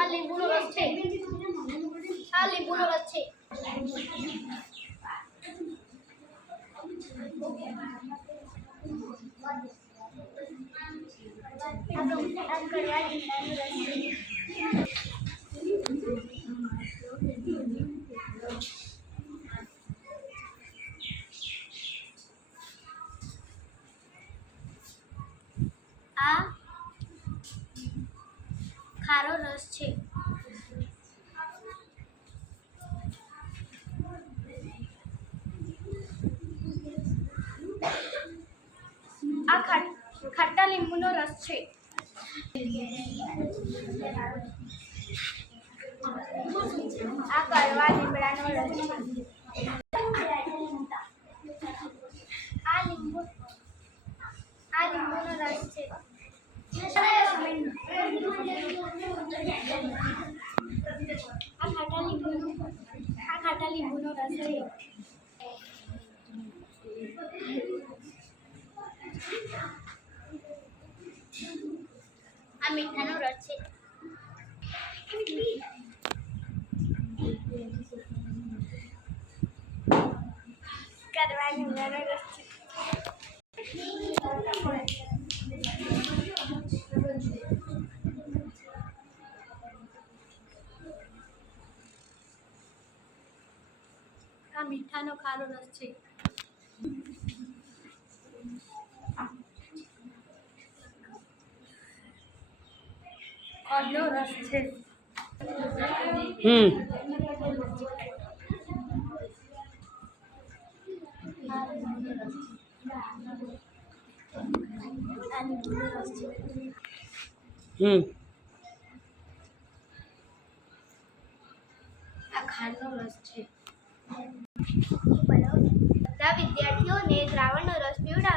આ લીંબુનો રસ છે. આ લીંબુનો રસ છે. આ ખારો રસ છે. આ ખાટા લીંબુનો રસ છે. આ કડવા લીમડાનો રસ છે. આ લીંબુનો રસ છે. આ ખાટા લીંબુનો રસ છે. આ મીઠાનો રસ છે. કડવા લીમડાનો રસ છે. આ મીઠાનો ખારો રસ છે. કડનો રસ છે. આ ખાંડનો રસ છે. બધા વિદ્યાર્થીઓને દ્રાવણનો રસ પીવડાવો.